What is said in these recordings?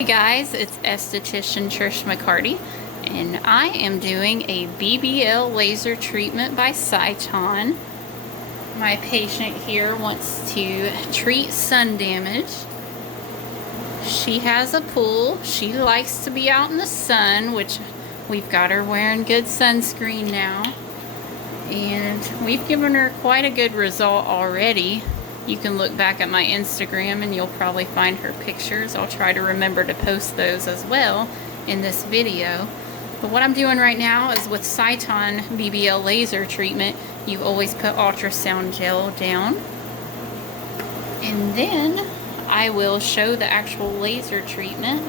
Hey guys, it's esthetician Trish McCarty, and I am doing a BBL laser treatment by Sciton. My patient here wants to treat sun damage. She has a pool. She likes to be out in the sun, which we've got her wearing good sunscreen now. And we've given her quite a good result already. You can look back at my Instagram and you'll probably find her pictures. I'll try to remember to post those as well in this video. But what I'm doing right now is with Sciton BBL Laser Treatment, you always put ultrasound gel down. And then I will show the actual laser treatment.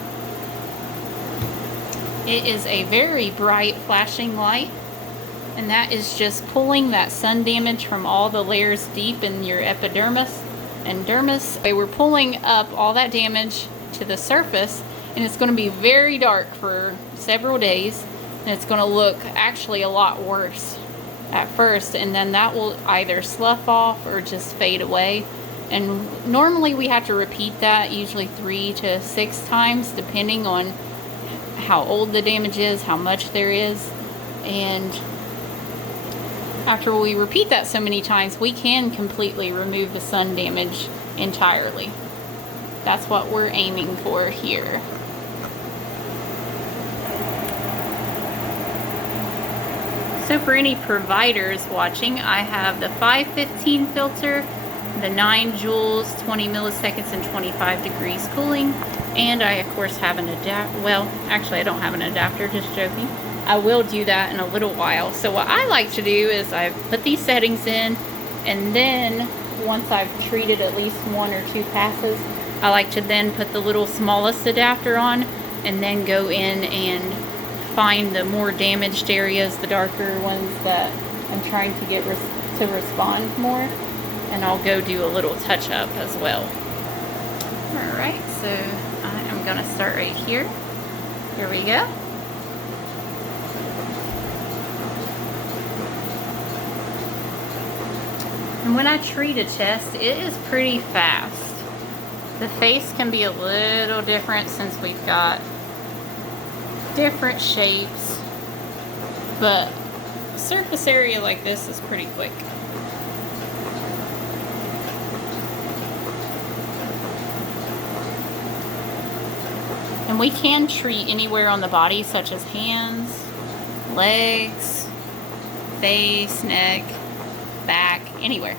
It is a very bright flashing light, and that is just pulling that sun damage from all the layers deep in your epidermis and dermis. We're pulling up all that damage to the surface, and it's going to be very dark for several days, and it's going to look actually a lot worse at first, and then that will either slough off or just fade away. And normally we have to repeat that usually 3 to 6 times depending on how old the damage is, how much there is. And after we repeat that so many times, we can completely remove the sun damage entirely. That's what we're aiming for here. So for any providers watching, I have the 515 filter, the 9 joules, 20 milliseconds, and 25 degrees cooling. And I, of course, have an adapter. Well, actually, I don't have an adapter, just joking. I will do that in a little while. So what I like to do is I put these settings in, and then once I've treated at least 1 or 2 passes, I like to then put the little smallest adapter on and then go in and find the more damaged areas, the darker ones that I'm trying to get to respond more, and I'll go do a little touch up as well. Alright, so I am going to start right here. Here we go. And when I treat a chest, it is pretty fast. The face can be a little different since we've got different shapes, but surface area like this is pretty quick. And we can treat anywhere on the body, such as hands, legs, face, neck, back, anywhere.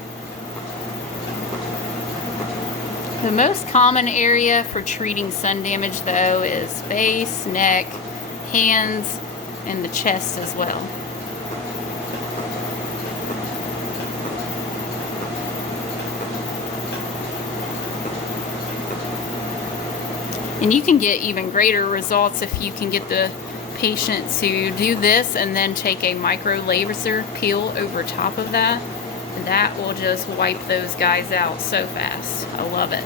The most common area for treating sun damage, though, is face, neck, hands, and the chest as well. And you can get even greater results if you can get the patient to do this and then take a micro laser peel over top of that. That will just wipe those guys out so fast. I love it.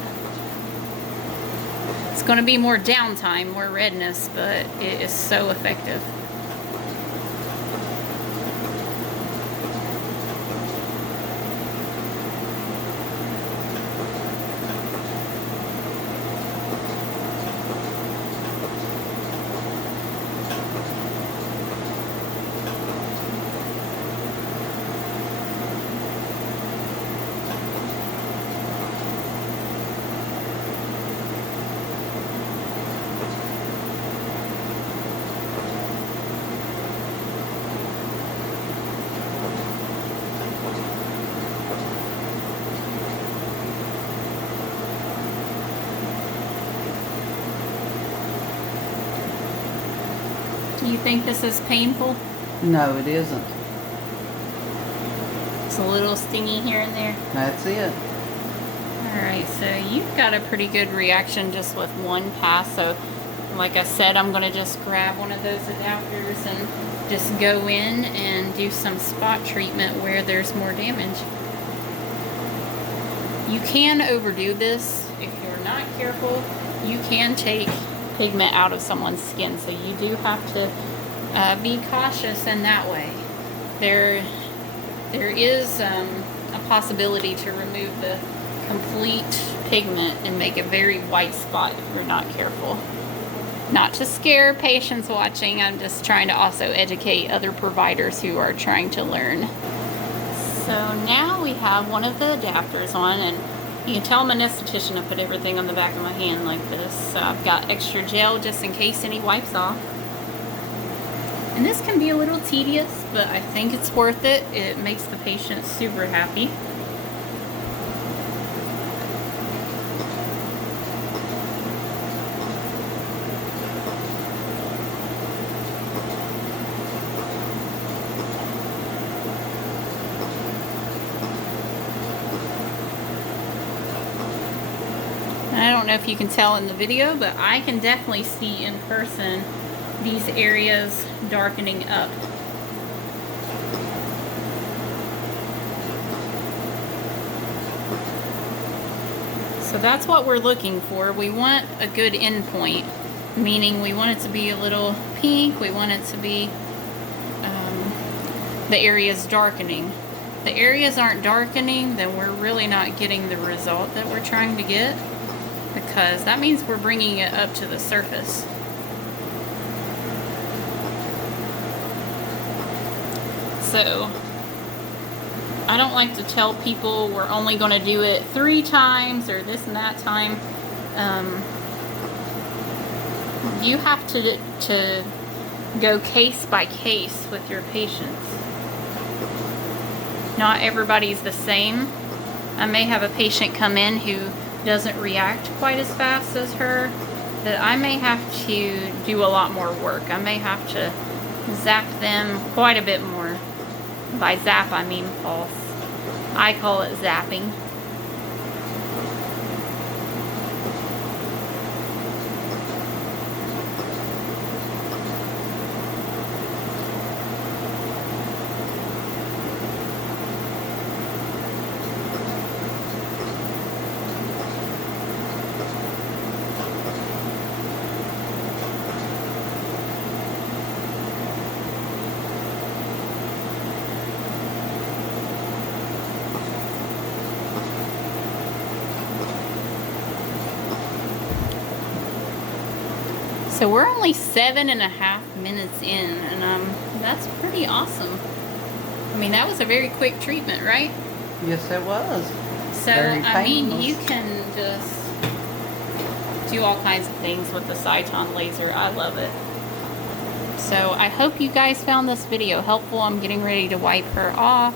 It's going to be more downtime, more redness, but it is so effective. Do you think this is painful? No, it isn't. It's a little stingy here and there. That's it. Alright, so you've got a pretty good reaction just with 1 pass. So, like I said, I'm going to just grab one of those adapters and just go in and do some spot treatment where there's more damage. You can overdo this. If you're not careful, you can take pigment out of someone's skin, so you do have to be cautious in that way. There is a possibility to remove the complete pigment and make a very white spot if you're not careful. Not to scare patients watching, I'm just trying to also educate other providers who are trying to learn. So now we have one of the adapters on, and you can tell I'm an esthetician. I put everything on the back of my hand like this. So I've got extra gel just in case any wipes off. And this can be a little tedious, but I think it's worth it. It makes the patient super happy. I don't know if you can tell in the video, but I can definitely see in person these areas darkening up. So that's what we're looking for. We want a good endpoint, meaning we want it to be a little pink, we want it to be the areas darkening. If the areas aren't darkening, then we're really not getting the result that we're trying to get, because that means we're bringing it up to the surface. So I don't like to tell people we're only going to do it 3 times or this and that time. You have to go case by case with your patients. Not everybody's the same. I may have a patient come in who doesn't react quite as fast as her, that I may have to do a lot more work. I may have to zap them quite a bit more. By zap, I mean pulse. I call it zapping. So we're only 7.5 minutes in, and that's pretty awesome. I mean, that was a very quick treatment, right? Yes, it was. So, I mean, you can just do all kinds of things with the Sciton laser. I love it. So I hope you guys found this video helpful. I'm getting ready to wipe her off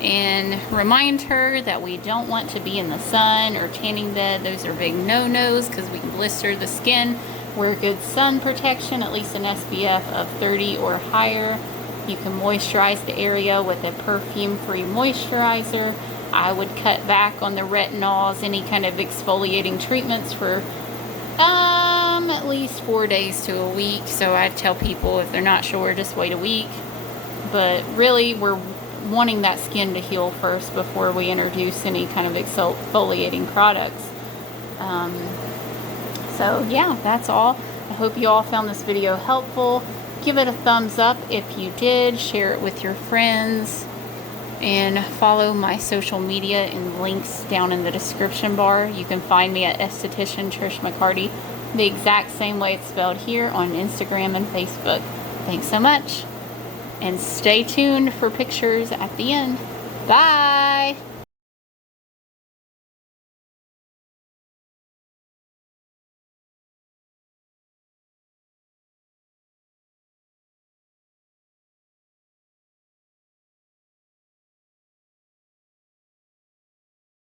and remind her that we don't want to be in the sun or tanning bed. Those are big no-nos because we can blister the skin. Wear good sun protection, at least an SPF of 30 or higher. You can moisturize the area with a perfume-free moisturizer. I would cut back on the retinols, any kind of exfoliating treatments for at least 4 days to a week. So I'd tell people if they're not sure, just wait a week. But really, we're wanting that skin to heal first before we introduce any kind of exfoliating products. So yeah, that's all. I hope you all found this video helpful. Give it a thumbs up if you did. Share it with your friends. And follow my social media and links down in the description bar. You can find me at Esthetician Trish McCarty, the exact same way it's spelled here, on Instagram and Facebook. Thanks so much. And stay tuned for pictures at the end. Bye!